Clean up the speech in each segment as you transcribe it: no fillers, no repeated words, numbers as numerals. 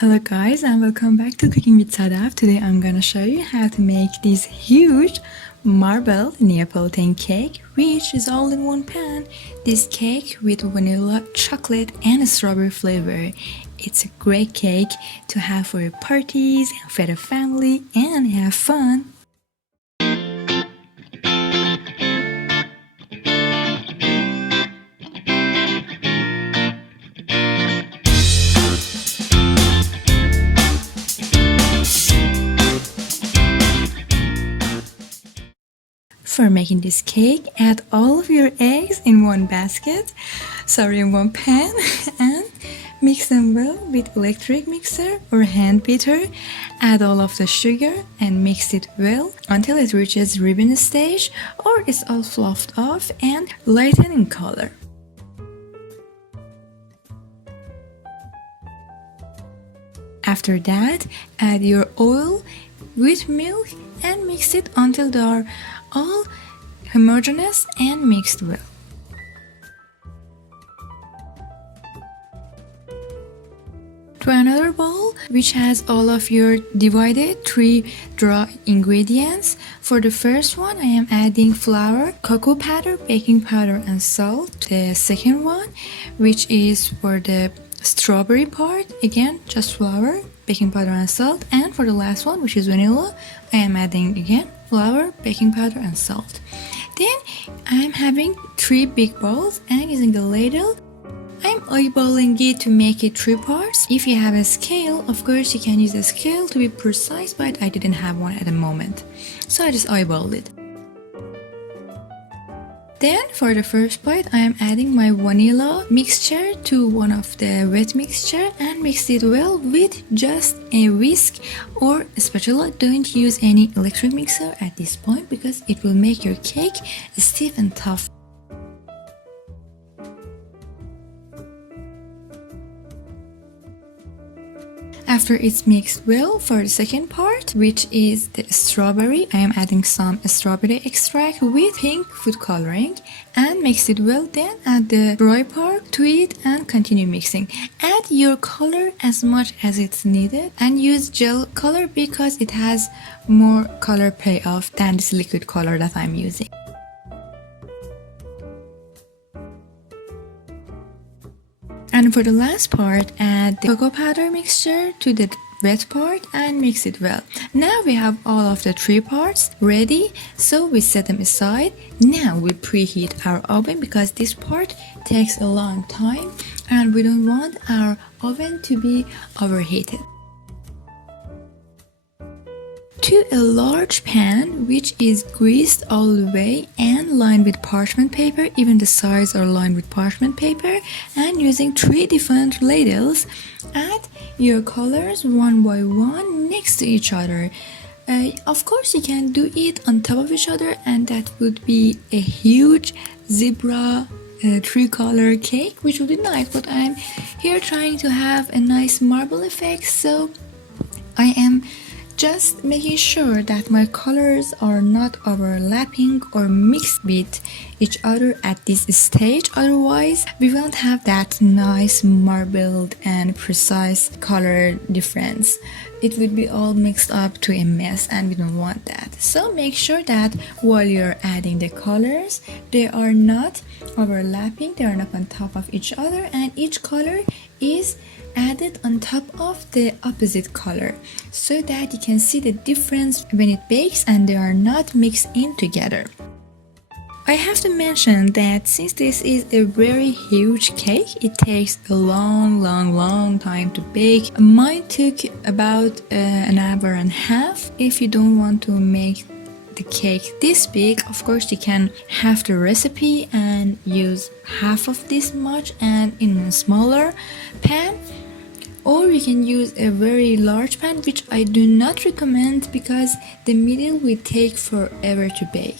Hello guys and welcome back to Cooking with Sadaf. Today I'm gonna show you how to make this huge marble Neapolitan cake which is all in one pan. This cake with vanilla, chocolate and strawberry flavor. It's a great cake to have for your parties, for the family and have fun. For making this cake, add all of your eggs in one basket, in one pan, and mix them well with electric mixer or hand beater. Add all of the sugar and mix it well until it reaches ribbon stage or it's all fluffed off and lighten in color. After that, add your oil with milk and mix it until they are all homogeneous and mixed well. To another bowl which has all of your divided 3 dry ingredients. For the first one I am adding flour, cocoa powder, baking powder and salt. The second one which is for the strawberry part, again just flour, baking powder and salt. And for the last one which is vanilla, I am adding again flour, baking powder and salt. Then I am having 3 big bowls and using a ladle I'm eyeballing it to make it 3 parts. If you have a scale, of course you can use a scale to be precise, but I didn't have one at the moment, so I just eyeballed it. Then for the first bite I am adding my vanilla mixture to one of the wet mixture and mix it well with just a whisk or a spatula. Don't use any electric mixer at this point because it will make your cake stiff and tough. After it's mixed well, for the second part, which is the strawberry, I am adding some strawberry extract with pink food coloring and mix it well. Then add the dry part to it and continue mixing. Add your color as much as it's needed and use gel color because it has more color payoff than this liquid color that I'm using. And for the last part, add the cocoa powder mixture to the wet part and mix it well. Now we have all of the 3 parts ready, so we set them aside. Now we preheat our oven because this part takes a long time and we don't want our oven to be overheated. To a large pan which is greased all the way and lined with parchment paper, even the sides are lined with parchment paper, and using 3 different ladles, add your colors one by one next to each other. Of course you can do it on top of each other and that would be a huge zebra 3-color cake which would be nice, but I'm here trying to have a nice marble effect, so I am just making sure that my colors are not overlapping or mixed with each other at this stage, otherwise we won't have that nice marbled and precise color difference. It would be all mixed up to a mess and we don't want that. So make sure that while you're adding the colors, they are not overlapping, they are not on top of each other, and each color is added on top of the opposite color so that you can see the difference when it bakes and they are not mixed in together. I have to mention that since this is a very huge cake, it takes a long time to bake. Mine took about an hour and a half. If you don't want to make the cake this big, of course you can have the recipe and use half of this much and in a smaller pan, or you can use a very large pan, which I do not recommend because the middle will take forever to bake.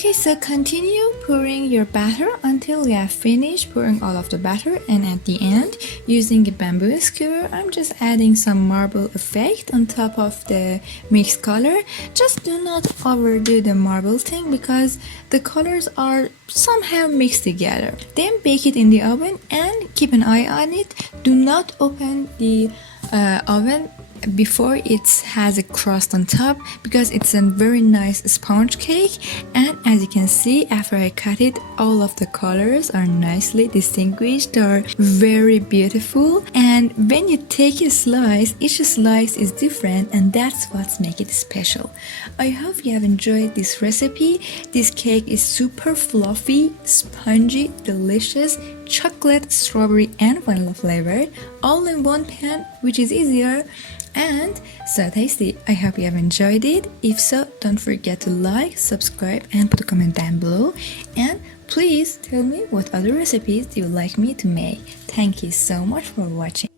Okay, so continue pouring your batter until you have finished pouring all of the batter, and at the end, using a bamboo skewer, I'm just adding some marble effect on top of the mixed color. Just do not overdo the marble thing because the colors are somehow mixed together. Then bake it in the oven and keep an eye on it. Do not open the oven before it has a crust on top because it's a very nice sponge cake. And as you can see, after I cut it, all of the colors are nicely distinguished. They are very beautiful, and when you take a slice, each slice is different, and that's what makes it special. I hope you have enjoyed this recipe. This cake is super fluffy, spongy, delicious, chocolate, strawberry and vanilla flavored, all in one pan, which is easier and so tasty. I hope you have enjoyed it. If so, don't forget to like, subscribe and put a comment down below, and please tell me what other recipes do you like me to make. Thank you so much for watching.